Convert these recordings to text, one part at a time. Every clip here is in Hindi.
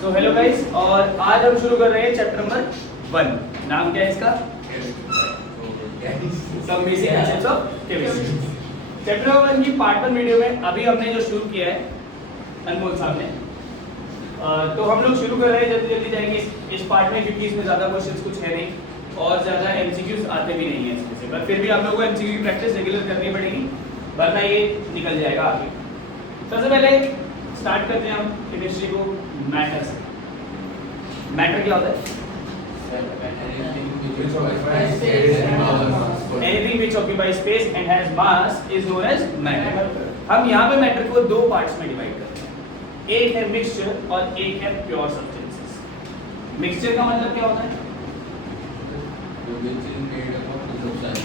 सो हेलो गाइस, और आज हम शुरू कर रहे हैं चैप्टर नंबर 1। नाम क्या है इसका? सब basic concepts of chemistry. Chapter number 1 की पार्ट 1 वीडियो में अभी हमने जो शुरू किया है अनमोल साहब ने, तो हम लोग शुरू कर रहे हैं, जल्दी जल्दी जाएंगे इस पार्ट में, क्योंकि इसमें ज़्यादा क्वेश्चंस कुछ है नहीं और ज़्यादा एमसीक्यूज आते भी नहीं है इसमें से, पर फिर भी आप लोगों को एमसीक्यू की प्रैक्टिस रेगुलर करनी पड़ेगी, वरना ये निकल जाएगा आगे। सबसे पहले स्टार्ट करते हैं हम केमिस्ट्री को मैटर से। मैटर क्या होता है? Anything which occupies space and has mass is known as matter. हम यहाँ पे मैटर को दो पार्ट्स में डिवाइड करते हैं, एक है मिक्सचर और एक है प्योर सब्सटेंसेस। मिक्सचर का मतलब क्या होता है?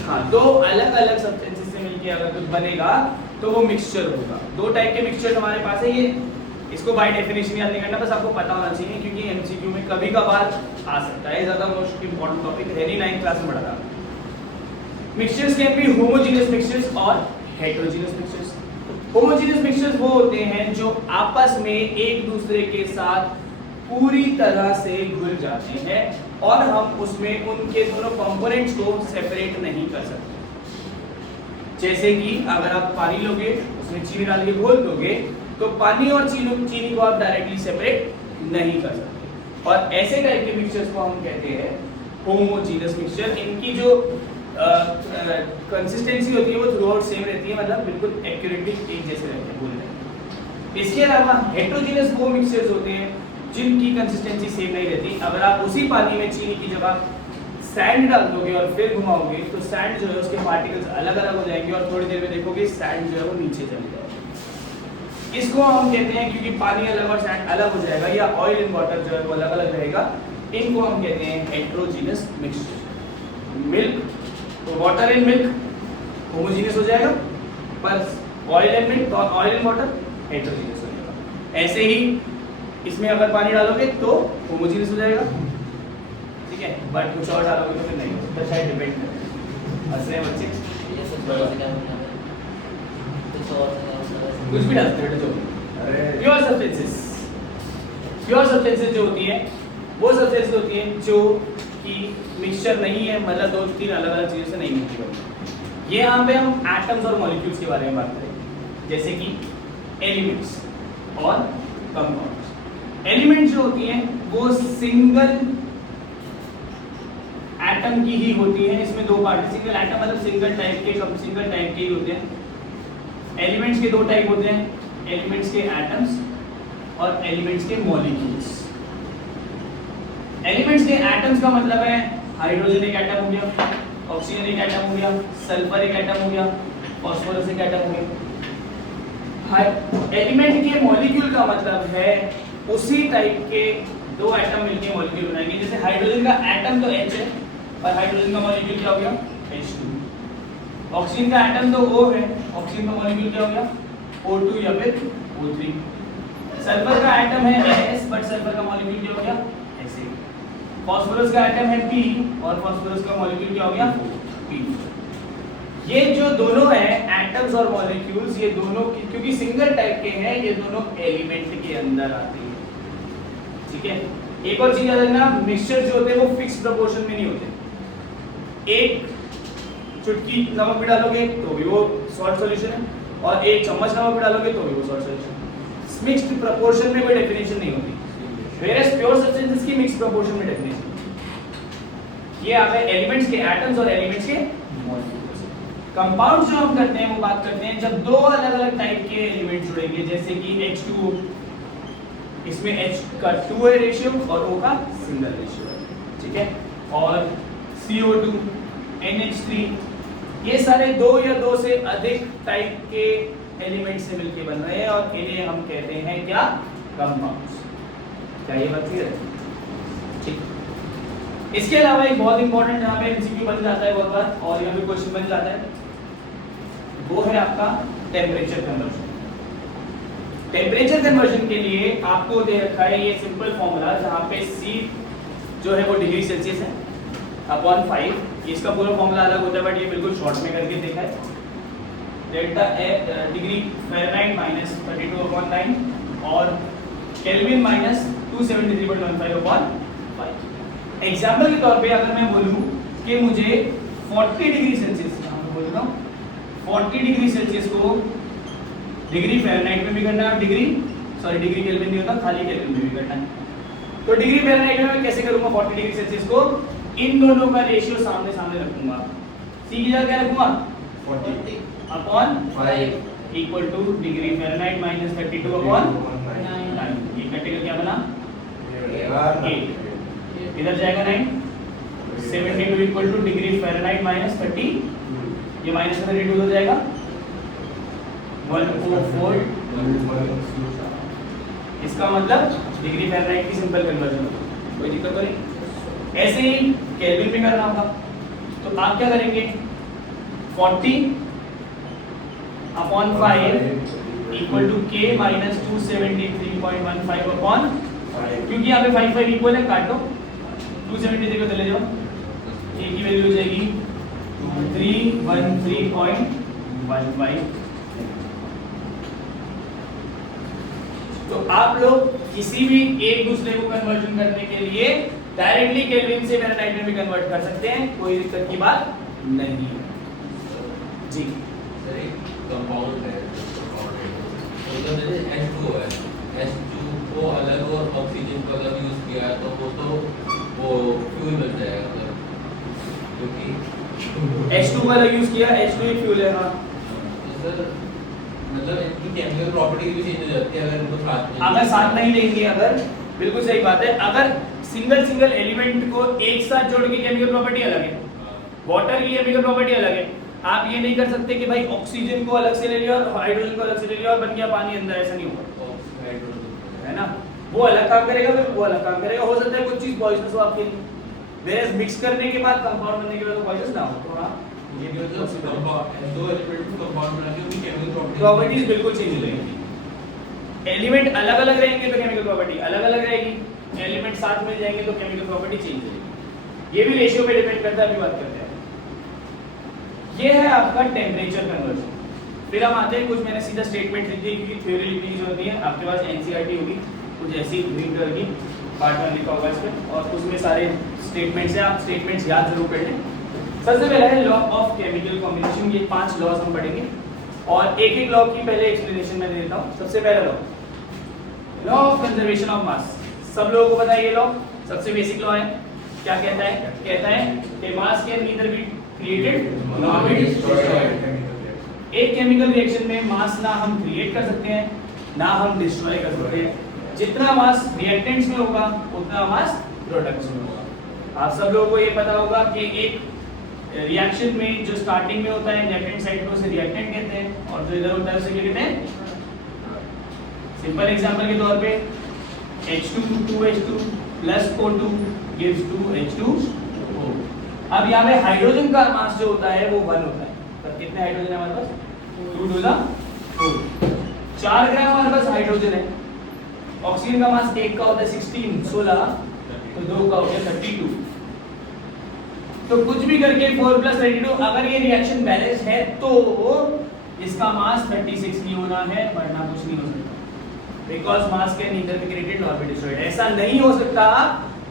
हाँ, दो अलग अलग सब्सटेंसेस से मिलके अगर कुछ बनेगा तो वो मिक्सचर होगा। दो टाइप के मिक्सचर हमारे पास है। ये इसको बाय डेफिनेशन याद नहीं करना, बस आपको पता होना चाहिए, क्योंकि एमसीक्यू में कभी कभार आ सकता है। ज्यादा मोस्ट इंपॉर्टेंट टॉपिक है नहीं, 9th क्लास में पढ़ा था। Mixtures can be homogeneous mixtures और हेटेरोजेनियस मिक्सचर्स। होमोजेनियस मिक्सचर्स वो होते हैं जो आपस में एक दूसरे के साथ पूरी तरह से घुल जाते हैं और हम उसमें उनके दोनों कंपोनेंट्स को सेपरेट नहीं कर सकते। जैसे कि अगर आप पानी लोगे, उसमें चीनी डाल के घोल दोगे, तो पानी और चीनी को आप डायरेक्टली सेपरेट नहीं कर सकते। और ऐसे टाइप के मिक्सचर्स को हम कहते हैं होमोजेनियस मिक्सचर। इनकी जो कंसिस्टेंसी होती है वो थ्रू आउट सेम रहती है, मतलब बिल्कुल एक्यूरेटली एक जैसे रहते हैं, बोल रहे हैं। इसके अलावा हेटेरोजेनियस वो मिक्सचर्स होते हैं जिनकी कंसिस्टेंसी सेम नहीं रहती। अगर आप उसी पानी में चीनी की जगह सैंड डाल दोगे और फिर घुमाओगे, तो सैंड जो है उसके पार्टिकल्स अलग अलग हो जाएंगे और थोड़ी देर में देखोगे सैंड जो है वो नीचे चली जाएगी। इसको हम कहते हैं, क्योंकि पानी अलग और सैंड अलग हो जाएगा, या ऑयल एंड वाटर जो है वो अलग अलग रहेगा, इनको हम कहते हैं हेटेरोजेनियस मिक्सचर। मिल्क, तो वाटर एंड मिल्क होमोजेनियस हो जाएगा, पर ऑयल एंड मिल्क और ऑयल एंड वाटर हेटेरोजेनियस हो जाएगा। ऐसे ही इसमें अगर पानी डालोगे तो होमोजेनियस हो जाएगा, ठीक है, बट कुछ और डालोगे तो फिर नहीं होगा। शायद डिपेंड करता है। हंस रहे हैं बच्चे? कुछ भी डाल सकते हो। प्योर सब्सटेंसेस, प्योर सब्सटेंसेस जो होती है वो सब्सटेंसेस होती है जो कि मिक्सचर नहीं है, मतलब दो तीन अलग अलग चीजों से नहीं मिलती है। ये यहाँ पे हम एटम्स और मॉलिक्यूल्स के बारे में बात करेंगे, जैसे कि एलिमेंट्स और कंपाउंड्स। एलिमेंट्स जो होती हैं वो सिंगल एटम की ही होती है। इसमें दो पार्ट, सिंगल एटम मतलब सिंगल टाइप के ही होते हैं। एलिमेंट्स के दो टाइप होते हैं, एलिमेंट्स के एटम्स और एलिमेंट्स के मॉलिक्यूल्स। एलिमेंट्स के एटम्स का मतलब है हाइड्रोजन एक एटम हो गया, ऑक्सीजन एक एटम हो गया, सल्फर एक एटम हो गया, फास्फोरस एक एटम हो गया। एलिमेंट के मॉलिक्यूल का मतलब है उसी टाइप के दो एटम मिलकर मॉलिक्यूल बनाएंगे। जैसे हाइड्रोजन का एटम तो H है और हाइड्रोजन का मॉलिक्यूल क्या हो गया? H2। ऑक्सीजन का एटम तो O है, ऑक्सीजन का मॉलिक्यूल क्या हो गया? O2 या फिर O3। सल्फर का एटम है S, बट सल्फर का मॉलिक्यूल क्या हो गया? Sa। फास्फोरस का एटम है P और फास्फोरस का मॉलिक्यूल क्या हो गया? P। ये जो दोनों है एटम्स और मॉलिक्यूल्स, ये दोनों क्योंकि सिंगल टाइप के हैं, ये दोनों एलिमेंट के अंदर आते हैं, ठीक है। एक और चीज याद रखना, मिक्सचर जो होते हैं वो फिक्स प्रोपोर्शन में नहीं होते। एक चुटकी नमक भी डालोगे तो भी वो सॉल्ट सॉल्यूशन है, और एक चम्मच नमक भी डालोगे तो भी वो सॉल्ट सॉल्यूशन। मिक्स्ड प्रोपोर्शन में कोई डेफिनेशन नहीं होती, वेयरएज प्योर सब्सटेंसेस की मिक्स्ड प्रोपोर्शन में डेफिनेशन। ये आ गए एलिमेंट्स के एटम्स और एलिमेंट्स के मॉलिक्यूल्स। कंपाउंड्स जो हम करते हैं वो बात करते हैं जब दो अलग अलग टाइप के एलिमेंट जुड़ेंगे, जैसे कि H2O, इसमें H का 2 है रेशियो और O का सिंगल रेशियो है, ठीक है, और CO2, NH3, ये सारे दो या दो से अधिक टाइप के एलिमेंट से मिलके बन रहे हैं और इन्हें हम कहते हैं क्या? कंपाउंड्स। क्या ये बात क्लियर है? ठीक। इसके अलावा एक बहुत इंपॉर्टेंट यहाँ पे एमसीक्यू बन जाता है बहुत बार, और यहाँ पे क्वेश्चन बन जाता है, वो है आपका टेम्परेचर कन्वर्जन। टेम्परेचर कन्वर्जन के लिए आपको दे रखा है ये सिंपल फॉर्मूला, जहाँ पे C जो है वो डिग्री सेल्सियस है अपॉन 5। इसका पूरा फॉर्मूला अलग होता है, बट ये बिल्कुल शॉर्ट में करके देखा है। डेल्टा डिग्री फ़ारेनहाइट -32/9 और केल्विन 273.15/5। एग्जाम्पल के तौर पे अगर मैं बोलूं कि मुझे 40 डिग्री सेल्सियस, बोल रहा हूँ 40 डिग्री सेल्सियस को डिग्री फ़ारेनहाइट में भी करना है, डिग्री केल्विन नहीं होता, खाली केल्विन में भी करना है। तो डिग्री फ़ारेनहाइट में मैं कैसे करूंगा 40 डिग्री सेल्सियस को, इन दोनों का रेशियो सामने सामने रखूंगा। सी की जगह क्या रखूंगा 40 upon 5 equal two degree Fahrenheit minus 32/9। ये कटेगा क्या बना 8, इधर जाएगा 9, 72 equal two degree Fahrenheit minus 30, ये माइनस 32 हो जाएगा 104। इसका मतलब डिग्री फ़ारेनहाइट की सिंपल कन्वर्जन, कोई दिक्कत तो नहीं। ऐसे ही केल्विन में करना होगा, तो आप क्या करेंगे 40 अपॉन 5 इक्वल टू के माइनस 273.15/5, क्योंकि यहाँ पे 5 इक्वल है, काट दो 273 को ले जाओ, ए की वैल्यू हो जाएगी 2313.15। तो आप लोग किसी भी एक दूसरे को कन्वर्जन करने के लिए डायरेक्टली केल्विन से फ़ारेनहाइट में भी कन्वर्ट कर सकते हैं, कोई दिक्कत की बात नहीं है जी। सर एक कंपाउंड है, तो जैसे H2O है, H2 को अलग और ऑक्सीजन को अलग यूज किया तो वो फ्यूल बन जाएगा सर, क्योंकि H2 को अलग यूज किया, H2 ही फ्यूल है। हाँ तो सर मतलब इनकी केमिकल प्रॉपर्टी भी चेंज हो जाती है अगर इनको अगर साथ नहीं लेंगे, अगर बिल्कुल सही बात है, अगर सिंगल एलिमेंट को एक साथ जोड़ के केमिकल प्रॉपर्टी अलग है, वाटर की केमिकल प्रॉपर्टी अलग है। आप ये नहीं कर सकते कि भाई ऑक्सीजन को अलग से ले लिया और हाइड्रोजन को अलग से ले लिया और बन गया पानी अंदर, ऐसा नहीं होगा, है ना। वो अलग काम करेगा, फिर वो अलग काम करेगा। हो सकता है कुछ चीज पॉइजनस हो आपके लिए, वेरएस मिक्स करने के बाद कंपाउंड बनने के बाद पॉइजनस ना हो, तो हाँ ये भी मतलब दो एलिमेंट को कंपाउंड बना के उनकी केमिकल प्रॉपर्टीज बिल्कुल चेंज हो जाएंगी। एलिमेंट अलग अलग रहेंगे तो केमिकल प्रॉपर्टी अलग अलग रहेगी, एलिमेंट साथ मिल जाएंगे तो केमिकल प्रॉपर्टी चेंज हो जाएगी। ये भी रेशियो पे डिपेंड करता है, अभी बात करते हैं। ये है आपका टेम्परेचर कन्वर्जन। फिर हम आते हैं, कुछ मैंने सीधा स्टेटमेंट लिख दी क्योंकि थ्योरी लिखने की जरूरत नहीं है, आपके पास एनसीईआरटी होगी कुछ ऐसी ग्रीन कलर की, पार्ट 1 लिखा होगा इस पे, और उसमें सारे स्टेटमेंट्स हैं, आप स्टेटमेंट्स याद जरूर कर लें। सबसे पहला है लॉ ऑफ केमिकल कॉम्बिनेशन, ये 5 लॉज हम पढ़ेंगे और एक एक लॉ की पहले एक्सप्लेनेशन मैं दे देता हूँ। सबसे पहला law of conservation of mass, सब लोगों को पता है ये लॉ, सबसे बेसिक लॉ है। क्या कहता है कि मास can neither be created nor be destroyed. एक केमिकल रिएक्शन में मास ना हम क्रिएट कर सकते हैं ना हम डिस्ट्रॉय कर सकते हैं। जितना मास रिएक्टेंट्स में होगा उतना मास प्रोडक्ट्स में होगा। आप सब लोगों को ये पता होगा कि एक रिएक्शन में जो स्टार्टिंग में होता है लेफ्ट हैंड साइड में उसे रिएक्टेंट कहते हैं और जो इधर होता है उसे क्या कहते हैं। सिंपल एग्जांपल के तौर पे H2 2H2 plus O2 gives 2H2O। अब यहाँ पे हाइड्रोजन का मास जो होता है वो 1 होता है, तो कितने हाइड्रोजन है हमारे पास 2 2 4 4 ग्राम हमारे पास हाइड्रोजन है। ऑक्सीजन का मास 1 का होता है 16 16, तो 2 का हो गया 32। तो कुछ भी करके 4 + 32, अगर ये रिएक्शन बैलेंस है तो इसका मास 36 नहीं होना है, वरना कुछ नहीं हो सकता। Because mass can neither be created nor be destroyed. ऐसा नहीं हो सकता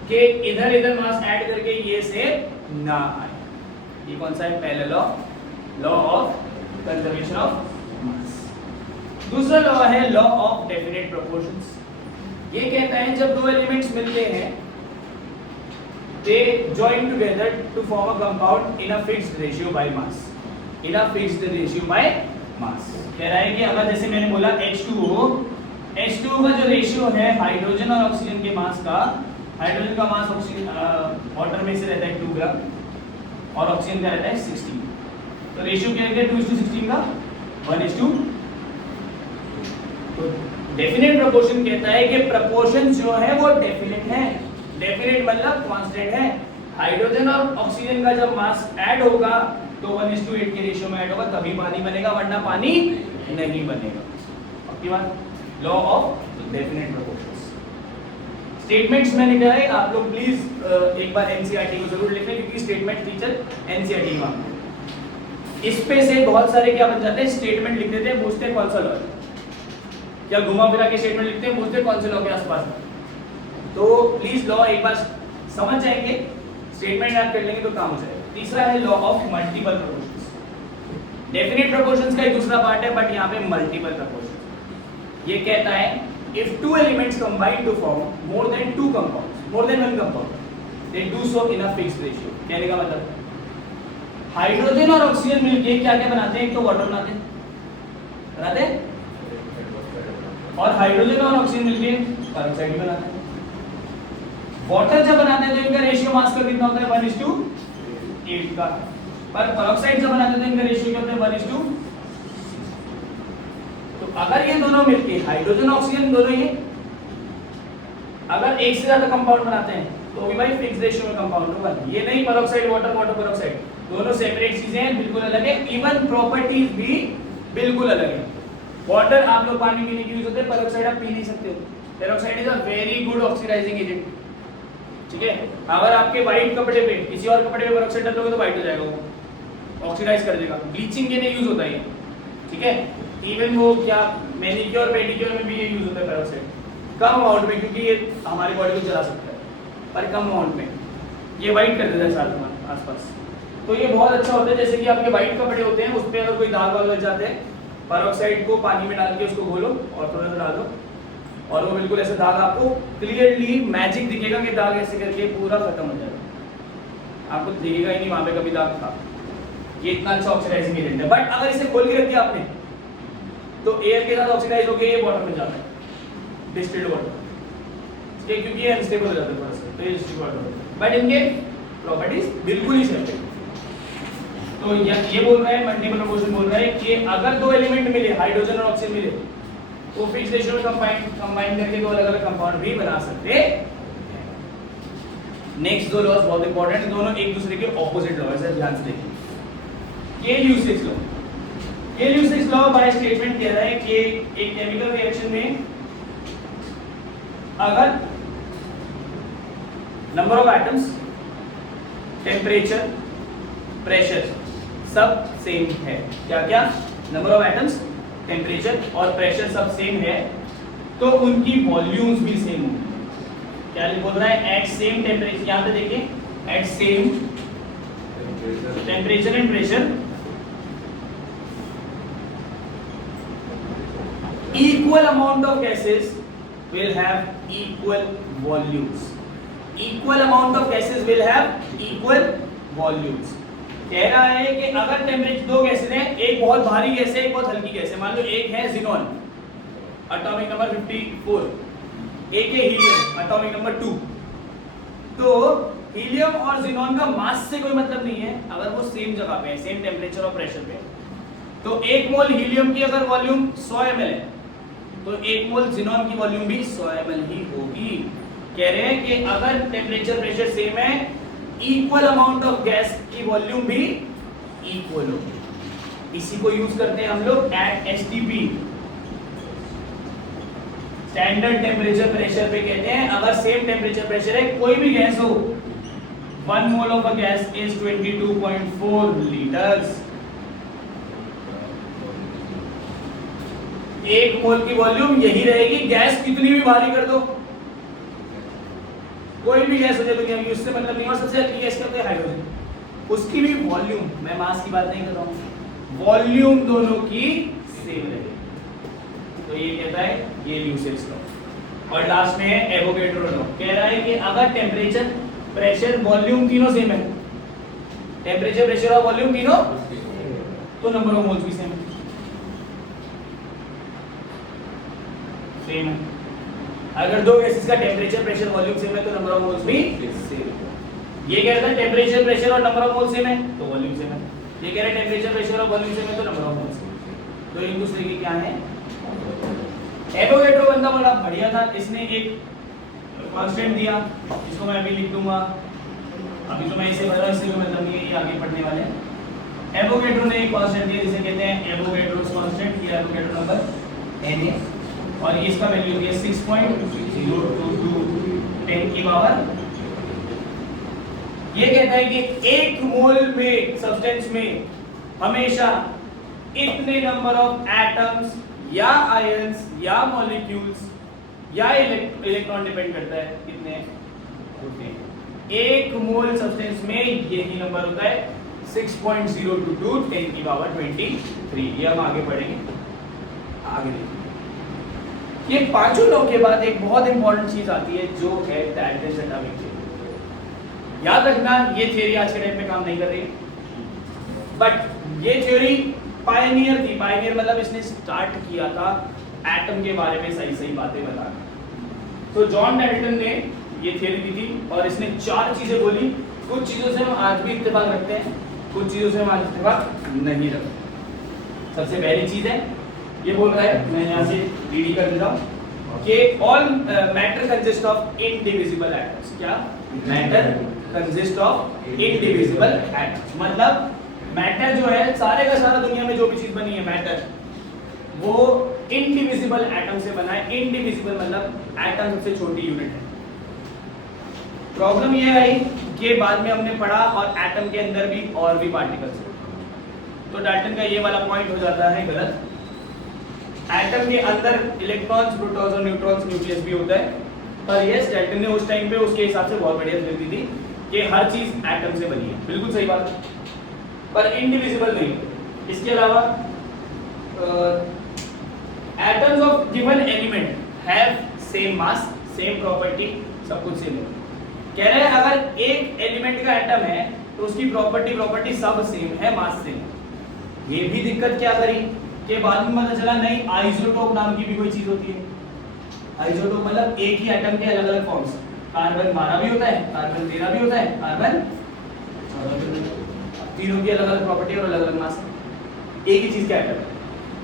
कि इधर मास ऐड करके ये से ना आए। ये कौन सा है, पहला law of conservation of mass. दूसरा लॉ है लॉ ऑफ डेफिनेट प्रोपोर्शंस। ये कहता है जब दो एलिमेंट्स मिलते हैं they join together to form a compound in a fixed ratio by mass, in a fixed ratio by mass। कह रहा है कि अगर जैसे मैंने बोला H2O का जो रेशियो है हाइड्रोजन और ऑक्सीजन के मास का, हाइड्रोजन का मास ऑक्सीजन वाटर में से रहता है 2 ग्राम और ऑक्सीजन का रहता है 16, तो रेशियो क्या है 2:16 का 1:2। तो डेफिनेट प्रोपोर्शन कहता है कि प्रोपोर्शन जो है वो डेफिनेट है। डेफिनेट मतलब कांस्टेंट है। हाइड्रोजन और ऑक्सीजन का जब मास ऐड होगा तो 1:8 के रेशियो में ऐड होगा, तभी पानी बनेगा, वरना पानी नहीं बनेगा। पक्की बात। Law of definite proportions. Statements मैंने कहा है, आप लोग प्लीज एक बार एनसीईआरटी को जरूर लिख लें क्योंकि स्टेटमेंट टीचर एनसीईआरटी में इस पे से बहुत सारे क्या बन जाते हैं, स्टेटमेंट लिख देते हैं, पूछते हैं कौन सा लॉ है, क्या घुमा फिरा के स्टेटमेंट लिखते हैं, पूछते हैं कौन से लॉ के आसपास। तो प्लीज लॉ एक बार समझ जाएंगे, स्टेटमेंट याद कर लेंगे तो काम हो जाएगा। तीसरा है law of multiple proportions. Definite proportions का एक दूसरा पार्ट है, बट यहाँ पे मल्टीपल प्रोपोर्शंस। ये कहता है if two elements combine to form more than two compounds, more than one compound, they do so in a fixed ratio. कहने का मतलब हाइड्रोजन और ऑक्सीजन मिलके क्या क्या बनाते हैं? एक तो वाटर बनाते हैं और हाइड्रोजन और ऑक्सीजन मिलके पेरोक्साइड भी बनाते हैं। वाटर जब बनाते हैं तो इनका रेशियो मास का कितना होता है? 1:8 का। पर पेरोक्साइड जब बनाते हैं तो इनका रेशियो क्या होता है? 1:6। तो अगर ये दोनों मिलके हाइड्रोजन ऑक्सीजन दोनों ये अगर एक से ज्यादा कंपाउंड बनाते हैं तो भी भाई फिक्स रेशियो में कंपाउंड होगा। ये नहीं पेरोक्साइड वाटर वाटर पेरोक्साइड, दोनों सेपरेट चीजें हैं, बिल्कुल अलग है। इवन प्रॉपर्टीज भी बिल्कुल अलग है। वाटर आप लोग पानी पीने के यूज होते हैं, पेरोक्साइड आप पी नहीं सकते हो। Peroxide is a very good oxidising agent, ठीक है। अगर आपके व्हाइट कपड़े पे किसी और कपड़े पे पेरोक्साइड डालोगे तो व्हाइट हो जाएगा, वो ऑक्सीडाइज कर देगा। ब्लीचिंग के लिए यूज होता है, ठीक है। इवन वो क्या मैनिक्योर पेडिक्योर में भी ये यूज होता है पेरोक्साइड, कम अमाउंट में, क्योंकि ये हमारी बॉडी को जला सकता है, पर कम अमाउंट में ये व्हाइट कर देता है साथ में आसपास। तो ये बहुत अच्छा होता है। जैसे कि आपके व्हाइट कपड़े होते हैं, उस पे अगर कोई दाग वाग लग जाते हैं, पेरोक्साइड को पानी में डाल के उसको घोलो और थोड़ा सा डालो और वो बिल्कुल ऐसे दाग आपको क्लियरली मैजिक दिखेगा कि दाग ऐसे करके पूरा खत्म हो जाएगा, आपको दिखेगा ही नहीं वहां पे कभी दाग था। ये इतना अच्छा ऑक्सीडाइजिंग एजेंट है। बट अगर इसे खोल के रख दिया आपने तो एयर के साथ ऑक्सीडाइज होकर ये वाटर में जाता है, डिस्टिल्ड वाटर, क्योंकि ये अनस्टेबल हो जाता है थोड़ा सा, तो ये डिस्टिल्ड वाटर। बट इनके प्रॉपर्टीज बिल्कुल ही सेपरेट। तो ये बोल रहा है मल्टीपल प्रोपोर्शन बोल रहा है कि अगर दो एलिमेंट मिले, हाइड्रोजन और ऑक्सीजन मिले, तो फिक्स रेशियो में कंबाइन करके दो अलग अलग कंपाउंड भी बना सकते हैं। नेक्स्ट दो लॉज बहुत इंपॉर्टेंट, दोनों एक दूसरे के ऑपोजिट लॉ है, ध्यान से देखिए। के-ल्यूसिक लॉ, के-ल्यूसिक लॉ बाय स्टेटमेंट कह रहा है कि एक केमिकल रिएक्शन में अगर number of atoms, temperature, pressure सब सेम है, क्या क्या? नंबर ऑफ एटम्स, टेम्परेचर और प्रेशर सब सेम है, तो उनकी वॉल्यूम्स भी सेम होंगी। क्या बोल रहा है? एट सेम टेम्परेचर, यहां पे देखिए, at same temperature and pressure equal amount of gases will have equal volumes. Equal amount of gases will have equal volumes. कह रहा है कि अगर टेम्परेचर दो गैसेस हैं, एक बहुत भारी गैस है, एक बहुत हल्की गैस है। मान लो एक है जिनॉन, एटॉमिक नंबर 54, एक है हीलियम, एटॉमिक नंबर 2। तो हीलियम और जिनॉन का मास से कोई मतलब नहीं है अगर वो सेम जगह पे है, सेम टेम्परेचर और प्रेशर पे। तो एक मोल हीलियम की अगर वॉल्यूम 100 ml है, तो एक मोल जिनॉन की वॉल्यूम भी 100 ml ही होगी। कह रहे हैं कि अगर टेम्परेचर प्रेशर सेम है, इक्वल अमाउंट ऑफ गैस की वॉल्यूम भी इक्वल होगी। इसी को यूज करते हैं हम लोग at STP, standard temperature pressure पे कहते हैं। अगर सेम टेम्परेचर प्रेशर है, कोई भी गैस हो, 1 mole of a gas is 22.4 litres. एक मोल की वॉल्यूम यही रहेगी, गैस कितनी भी भारी कर दो, कोई भी गैस हो जाए, उससे मतलब नहीं। और सबसे हल्की गैस क्या होती है? हाइड्रोजन, उसकी भी वॉल्यूम, मैं मास की बात नहीं कर रहा हूं, वॉल्यूम दोनों की सेम रहेगी। तो ये कहता है ये ल्यूसेस लॉ। और लास्ट में है एवोगैड्रो लॉ, कह रहा है कि अगर टेम्परेचर, प्रेशर, वॉल्यूम तीनों सेम है, टेम्परेचर, प्रेशर और वॉल्यूम तीनों, तो नंबर ऑफ मोल्स भी सेम है, सेम है। अगर दो गैसेस का टेम्परेचर, प्रेशर, वॉल्यूम सेम है तो नंबर ऑफ मोल्स भी सेम है। ये कह रहा है टेम्परेचर, प्रेशर और नंबर ऑफ मोल्स सेम है तो वॉल्यूम सेम है। ये कह रहा है टेम्परेचर, प्रेशर और वॉल्यूम सेम है तो नंबर ऑफ मोल्स सेम है। तो एक दूसरे के क्या है? एवोगैड्रो बंदा बड़ा बढ़िया था, इसने एक कांस्टेंट दिया, इसको मैं अभी लिख दूंगा, अभी तो मैं इसे बता रहा हूं, इससे कोई मतलब नहीं है, ये आगे पढ़ने वाले हैं। एवोगैड्रो ने एक कांस्टेंट दिया जिसे कहते हैं एवोगैड्रोस कांस्टेंट, ये एवोगैड्रो नंबर Na, और इसका वैल्यू है 6.022 10 की पावर। ये कहता है कि एक मोल में सब्सटेंस में हमेशा इतने नंबर ऑफ एटम्स या आयंस या मॉलिक्यूल्स या इलेक्ट्रॉन डिपेंड करता है कितने होते हैं। एक मोल सब्सटेंस में यही नंबर होता है 6.022 10 की पावर 23। ये हम आगे पढ़ेंगे। आगे देखिए, ये पांचों लॉ के बाद एक बहुत इंपॉर्टेंट चीज आती है जो है डाल्टन्स एटॉमिक थ्योरी। याद रखना ये थ्योरी आज के टाइम पे काम नहीं कर रही है, बट ये थ्योरी पायनियर थी। पायनियर मतलब इसने स्टार्ट किया था एटम के बारे में सही सही बातें बताना। तो जॉन डाल्टन ने ये थ्योरी दी थी और इसने 4 चीजें बोली। कुछ चीजों से हम आज भी इत्तेफाक रखते हैं, कुछ चीजों से हम आज इत्तेफाक नहीं रखते। सबसे पहली चीज है, ये बोल रहा है, मैं यहाँ से रीडी कर देता हूँ कि all matter consist of indivisible atoms. क्या? Matter consist of indivisible atoms, मतलब मैटर जो है सारे का सारा दुनिया में जो भी चीज बनी है मैटर, वो इनडिविजिबल एटम से बना है। इनडिविजिबल मतलब एटम सबसे छोटी यूनिट है। प्रॉब्लम ये आई कि बाद में हमने पढ़ा और एटम के अंदर भी और भी पार्टिकल्स हैं, तो डाल्टन का ये वाला पॉइंट हो जाता है गलत। एटम के अंदर इलेक्ट्रॉन्स, प्रोटॉन्स और न्यूट्रॉन्स, न्यूक्लियस भी होता है। पर यस, डाल्टन ने उस टाइम पे उसके हिसाब से बहुत बढ़िया थ्योरी दी थी कि हर चीज एटम से बनी है। बिल्कुल सही बात है, पर इनडिविजिबल नहीं। इसके अलावा atoms of given element have same mass, same property, सब कुछ सेम है। कह रहे हैं अगर एक एलिमेंट का एटम है तो उसकी प्रॉपर्टी सब सेम है, मास सेम। ये भी दिक्कत क्या करी कि बाद में पता चला नहीं, आइसोटोप नाम की भी कोई चीज होती है। आइसोटोप मतलब एक ही एटम के अलग अलग फॉर्म्स। कार्बन 12 भी होता है, कार्बन 13 भी होता है, कार्बन 14 भी होता है। तीनों की अलग अलग प्रॉपर्टी और अलग अलग मास, एक ही चीज का एटम है।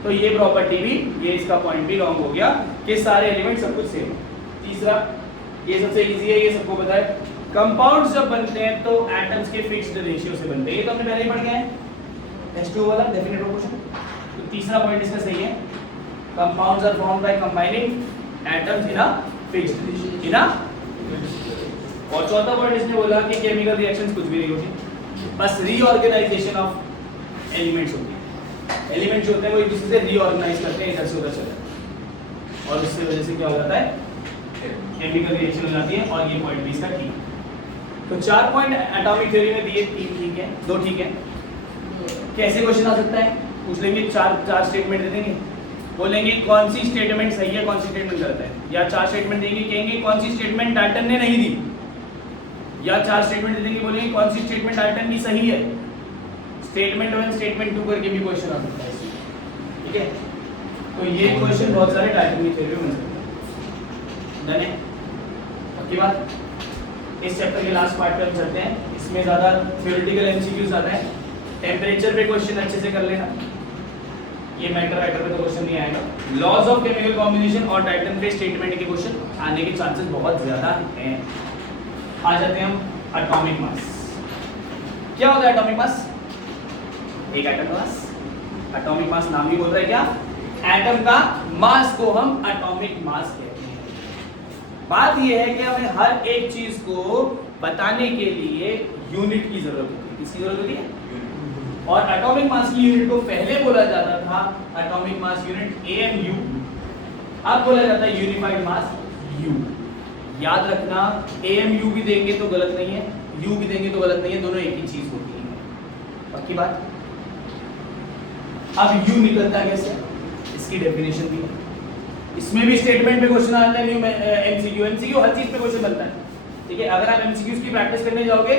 तो ये प्रॉपर्टी भी, ये इसका पॉइंट भी रॉन्ग हो गया कि सारे एलिमेंट सब कुछ सेम है। तीसरा, ये सबसे इजी है, ये सबको पता है, कंपाउंड्स जब बनते हैं तो एटम्स के फिक्स्ड रेशियो से बनते हैं। ये तो हमने पहले ही पढ़ गए हैं, H2O वाला डेफिनेट प्रोपोर्शन। तो तीसरा पॉइंट इसका सही है, compounds are formed by combining atoms in a fixed ratio, in a. और चौथा पॉइंट इसने बोला कि केमिकल रिएक्शंस कुछ भी नहीं होती, बस रीऑर्गेनाइजेशन ऑफ एलिमेंट्स होती है। एलिमेंट्स जो होते हैं वो एक दूसरे से रीऑर्गेनाइज करते हैं, इधर से उधर चले, और इससे वजह से क्या हो जाता है, केमिकल रिएक्शन हो जाती है। और ये पॉइंट भी इसका ठीक है। तो 4 पॉइंट एटॉमिक थ्योरी में दिए, 3 ठीक है, 2 ठीक है। कैसे क्वेश्चन आ सकता है, पूछ लेंगे, चार स्टेटमेंट दे देंगे, बोलेंगे कौन सी स्टेटमेंट सही है, कौन सी स्टेटमेंट गलत है, या 4 स्टेटमेंट देंगे, कहेंगे कौन सी स्टेटमेंट डाल्टन ने नहीं दी, या 4 स्टेटमेंट दे देंगे, बोलेंगे कौन सी स्टेटमेंट डाल्टन की सही है। स्टेटमेंट 1 स्टेटमेंट 2 करके भी क्वेश्चन आ सकता है, ठीक है। तो ये क्वेश्चन बहुत सारे डाल्टन की थ्योरी में बन सकते हैं। डन है, पक्की बात। इस चैप्टर के लास्ट पार्ट पे हम चलते हैं, इसमें ज़्यादा थ्योरेटिकल एमसीक्यूज आता है। टेम्परेचर पे क्वेश्चन अच्छे से कर लेना, ये मैटर पे तो क्वेश्चन नहीं आएगा। लॉज ऑफ केमिकल कॉम्बिनेशन और डाल्टन पे स्टेटमेंट के क्वेश्चन आने के चांसेस बहुत ज़्यादा हैं। आ जाते हैं हम एटॉमिक मास। क्या होता है एटॉमिक मास? एक एटम मास। एटॉमिक मास नाम ही बोल रहा है क्या, एटम का मास को हम एटॉमिक मास कहते हैं। बात यह है कि हमें हर एक चीज को बताने के लिए यूनिट की जरूरत होती है। किसकी जरूरत होती है? और एटॉमिक मास की यूनिट को पहले बोला जाता था एटॉमिक मास यूनिट AMU, अब बोला जाता है यूनिफाइड मास U। याद रखना, AMU भी देंगे तो गलत नहीं है, U भी देंगे तो गलत नहीं है, दोनों एक ही चीज होती है। पक्की बात। अब U निकलता कैसे, इसकी डेफिनेशन भी है। इसमें भी स्टेटमेंट पे क्वेश्चन आता है, MCQ हर चीज पे क्वेश्चन बनता है, ठीक है। अगर आप MCQs की प्रैक्टिस करने जाओगे,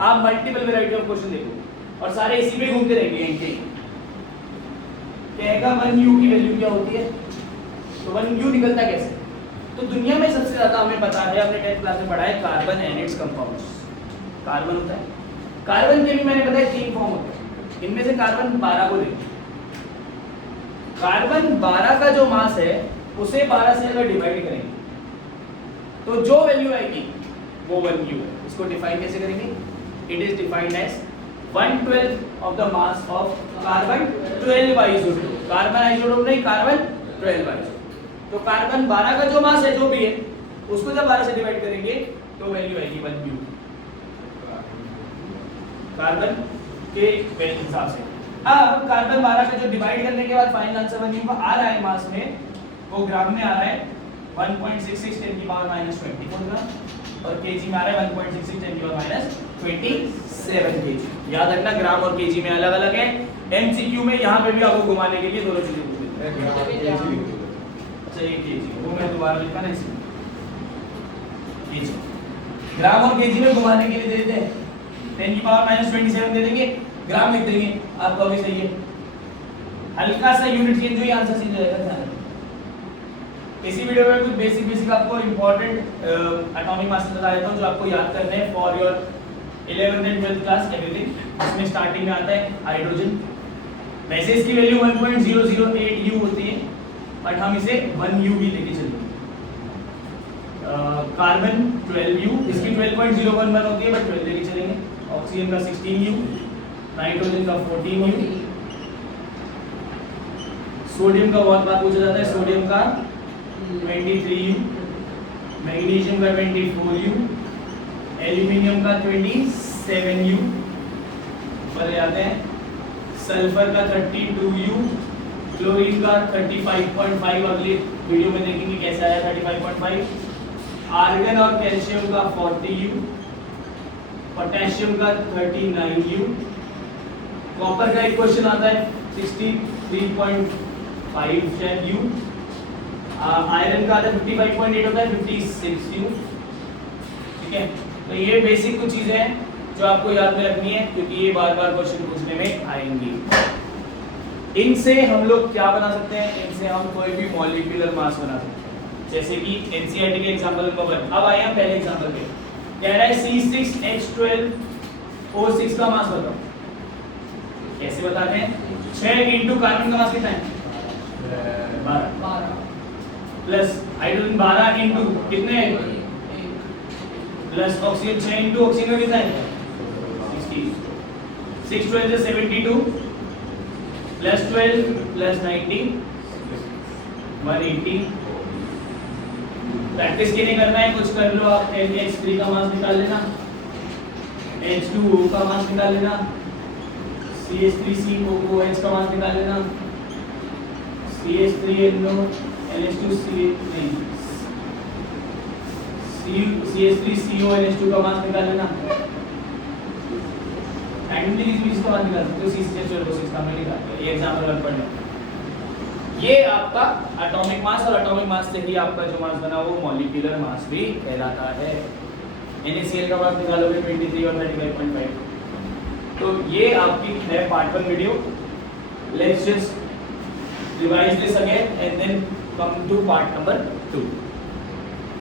आप मल्टीपल वैरायटी ऑफ क्वेश्चन देखोगे और सारे इसी पे घूमते रहेंगे। इनके कहेगा 1U की वैल्यू क्या होती है, तो 1U निकलता कैसे? तो दुनिया में सबसे ज्यादा हमें पता है, हमने 10th क्लास में पढ़ा है, carbon and it's compounds. Carbon होता है, कार्बन के भी मैंने बताया 3 फॉर्म होते हैं, इनमें से कार्बन 12 को देखिए। कार्बन 12 का जो मास है उसे 12 से अगर डिवाइड करेंगे तो जो वैल्यू आएगी वो 1U है। इसको डिफाइन कैसे करेंगे? It is defined as 1/12 of the mass of carbon 12 isotope. Carbon isotope नहीं, कार्बन 12 आइसोटोप। तो कार्बन 12 का जो मास है, जो भी है, उसको जब 12 से डिवाइड करेंगे तो वैल्यू आएगी 1U कार्बन के हिसाब से। अब कार्बन 12 का जो डिवाइड करने के बाद फाइनल आंसर 1U का आ रहा है मास में, वो ग्राम में आ रहा है, 1.66 10 की पावर -24 ग्राम और केजी में आ रहा है 1.66 10 की पावर -27 केजी। याद रखना ग्राम और केजी में अलग अलग है। एमसीक्यू में यहाँ पे भी आपको घुमाने के लिए दोनों चीजें पूछी है। अच्छा ये केजी वो मैं दोबारा लिखा ना इसमें केजी, ग्राम और केजी में घुमाने के लिए दे देते हैं 10 की पावर -27 दे देंगे, ग्राम लिख देंगे, आपका भी सही है। हल्का सा यूनिट चेंज हुई आंसर चेंज हो जाएगा, ध्यान रखना। इसी वीडियो में कुछ बेसिक आपको इंपॉर्टेंट एटॉमिक मास बता देता हूं जो आपको याद करने हैं for your 11th and 12th class everything. इसमें स्टार्टिंग में आता है हाइड्रोजन, वैसे इसकी वैल्यू 1.008 U होती है बट हम इसे 1 U भी लेके चलेंगे। कार्बन 12 U, इसकी 12.011 होती है बट 12 लेके चलेंगे। ऑक्सीजन का 16 U, नाइट्रोजन का 14 U, सोडियम का बहुत बार पूछा जाता है, सोडियम का 23 U, मैग्नीशियम का 24 U, एल्यूमिनियम का 27 U, पर जाते हैं सल्फर का 32 U, क्लोरीन का 35.5, अगली वीडियो में देखेंगे कैसे आया 35.5, आर्गन और कैल्शियम का 40 U, पोटेशियम का 39 U, कॉपर का एक क्वेश्चन आता है 63.5 शायद U, आयरन का आता है 55.8 होता है 56 U। ठीक है, तो ये बेसिक कुछ चीजें हैं जो आपको याद में रखनी है क्योंकि ये बार बार क्वेश्चन पूछने में आएंगी। इनसे हम लोग क्या बना सकते हैं, इनसे हम कोई भी मॉलिक्यूलर मास बना सकते हैं, जैसे कि एनसीईआरटी के एग्जांपल नंबर 1। अब आए हम पहले एग्जांपल पे, कह रहा है C6H12O6 का मास बताओ। कैसे बताते हैं, 6 इंटू कार्बन का मास कितना है 12 प्लस हाइड्रोजन 12 इंटू कितने प्लस ऑक्सीजन 6 इंटू ऑक्सीजन का कितना है 60, 6 12 is 72 प्लस 12 प्लस 90 180। प्रैक्टिस के लिए करना है, कुछ कर लो आप। NH3 का मास निकाल लेना, H2O का मास निकाल लेना, CH3COOH का मास निकाल लेना, CH3NO CH3CONH2 का मास निकाल लेना। रैंडमली किसी भी इसका मास निकाल सकते हो, C6H12O6 का मैं निकाल ये एग्जांपल रख पढ़ना। ये आपका एटॉमिक मास, और एटॉमिक मास से ही आपका जो मास बना वो मॉलिक्यूलर मास भी कहलाता है। NaCl का मास निकालोगे 23 और 35.5। तो ये आपकी है part 1 video. Let's just revise this again and then come to part number 2.